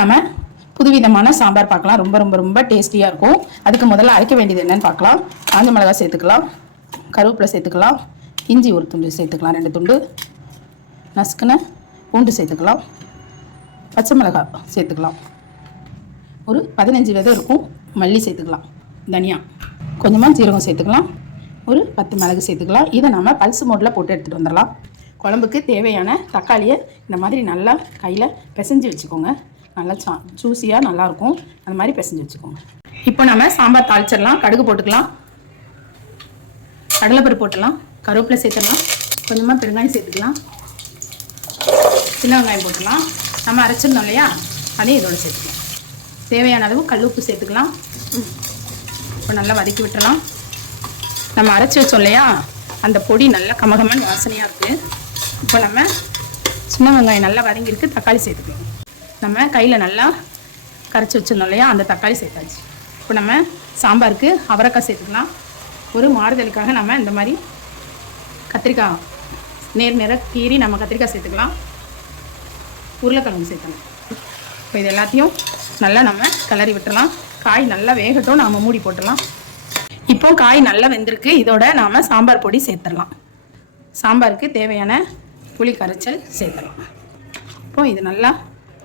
நம்ம புதுவிதமான சாம்பார் பார்க்கலாம். ரொம்ப ரொம்ப ரொம்ப டேஸ்டியாக இருக்கும். அதுக்கு முதல்ல அரைக்க வேண்டியது என்னன்னு பார்க்கலாம். காஞ்ச மிளகாய் சேர்த்துக்கலாம், கருவேப்பிலை சேர்த்துக்கலாம், இஞ்சி ஒரு துண்டு சேர்த்துக்கலாம், 2 துண்டு நசுக்குன பூண்டு சேர்த்துக்கலாம், பச்சை மிளகாய் சேர்த்துக்கலாம், ஒரு 15 விதை இருக்கும் மல்லி சேர்த்துக்கலாம், தனியா கொஞ்சமாக ஜீரகம் சேர்த்துக்கலாம், ஒரு 10 மிளகு சேர்த்துக்கலாம். இதை நம்ம பல்ஸ் மோட்டில் போட்டு எடுத்துகிட்டு வந்துடலாம். குழம்புக்கு தேவையான தக்காளியை இந்த மாதிரி நல்லா கையில் பிசைஞ்சு வச்சுக்கோங்க. நல்லா ஜூஸியாக நல்லாயிருக்கும். அந்த மாதிரி பிசைஞ்சு வச்சுக்கோங்க. இப்போ நம்ம சாம்பார் தாளிச்சிடலாம். கடுகு போட்டுக்கலாம், கடலைப்பருப்பு போட்டுடலாம், கருவேப்பிலை சேர்த்துடலாம், கொஞ்சமாக பெருங்காயம் சேர்த்துக்கலாம், சின்ன வெங்காயம் போட்டுடலாம். நம்ம அரைச்சிருந்தோம் இல்லையா, அதையும் இதோட சேர்த்துக்கலாம். தேவையான அளவு கல் உப்பு சேர்த்துக்கலாம். இப்போ நல்லா வதக்கி விட்டுறலாம். நம்ம அரைச்சி வச்சோம் இல்லையா, அந்த பொடி நல்லா கமகமன் வாசனையாக இருக்குது. இப்போ நம்ம சின்ன வெங்காயம் நல்லா வதங்கியிருக்கு, தக்காளி சேர்த்துக்கலாம். நம்ம கையில் நல்லா கரைச்சி வச்சிருந்தோம் இல்லையா, அந்த தக்காளி சேர்த்தாச்சு. இப்போ நம்ம சாம்பாருக்கு அவரைக்காய் சேர்த்துக்கலாம். ஒரு மாறுதலுக்காக நம்ம இந்த மாதிரி கத்திரிக்காய் நேராக கீறி நம்ம கத்திரிக்காய் சேர்த்துக்கலாம், உருளைக்கிழங்கு சேர்த்தலாம். இப்போ இது எல்லாத்தையும் நல்லா நம்ம கிளறி விட்டுறலாம். காய் நல்லா வேகட்டும், நாம் மூடி போட்டுடலாம். இப்போ காய் நல்லா வெந்திருக்கு. இதோட நாம் சாம்பார் பொடி சேர்த்துடலாம். சாம்பாருக்கு தேவையான புளி கரைச்சல் சேர்த்துடலாம். இப்போ இது நல்லா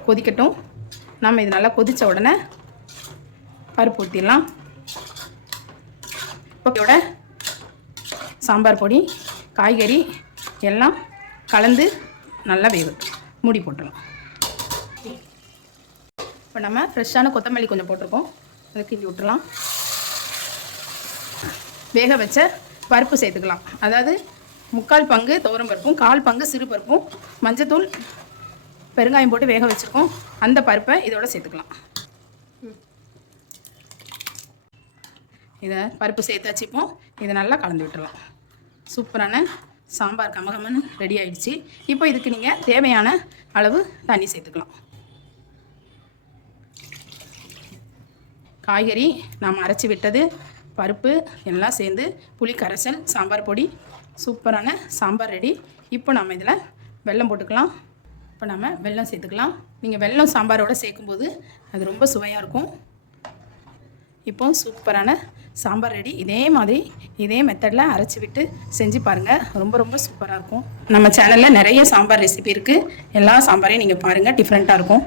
கொதிக்கட்டும். நம்ம இது நல்லா கொதித்த உடனே பருப்பு ஊற்றிடலாம். இதோட சாம்பார் பொடி காய்கறி எல்லாம் கலந்து நல்லா வேகட்டும், மூடி போட்டுடலாம். இப்போ நம்ம ஃப்ரெஷ்ஷான கொத்தமல்லி கொஞ்சம் போட்டிருக்கோம், அதை கிண்டி விட்டுடலாம். வேக வச்ச பருப்பு சேர்த்துக்கலாம். அதாவது 3/4 பங்கு துவரம் பருப்பும் 1/4 பங்கு சிறு பருப்பும் மஞ்சத்தூள் பெருங்காயம் போட்டு வேக வச்சுருக்கோம். அந்த பருப்பை இதோட சேர்த்துக்கலாம். இதை பருப்பு சேர்த்து வச்சுப்போம். இதை நல்லா கலந்து விட்டுடலாம். சூப்பரான சாம்பார் கமகமன்னு ரெடி ஆகிடுச்சு. இப்போ இதுக்கு நீங்கள் தேவையான அளவு தண்ணி சேர்த்துக்கலாம். காய்கறி நாம் அரைச்சி விட்டது, பருப்பு எல்லாம் சேர்ந்து புளி கரைசல், சாம்பார் பொடி, சூப்பரான சாம்பார் ரெடி. இப்போ நம்ம இதில் வெல்லம் போட்டுக்கலாம். இப்போ நம்ம வெல்லம் சேர்த்துக்கலாம். நீங்கள் வெல்லம் சாம்பாரோடு சேர்க்கும்போது அது ரொம்ப சுவையாக இருக்கும். இப்போ சூப்பரான சாம்பார் ரெடி. இதே மாதிரி இதே மெத்தடில் அரைச்சி விட்டு செஞ்சு பாருங்கள். ரொம்ப ரொம்ப சூப்பராக இருக்கும். நம்ம சேனலில் நிறைய சாம்பார் ரெசிபி இருக்குது. எல்லா சாம்பாரையும் நீங்கள் பாருங்கள், டிஃப்ரெண்ட்டாக இருக்கும்.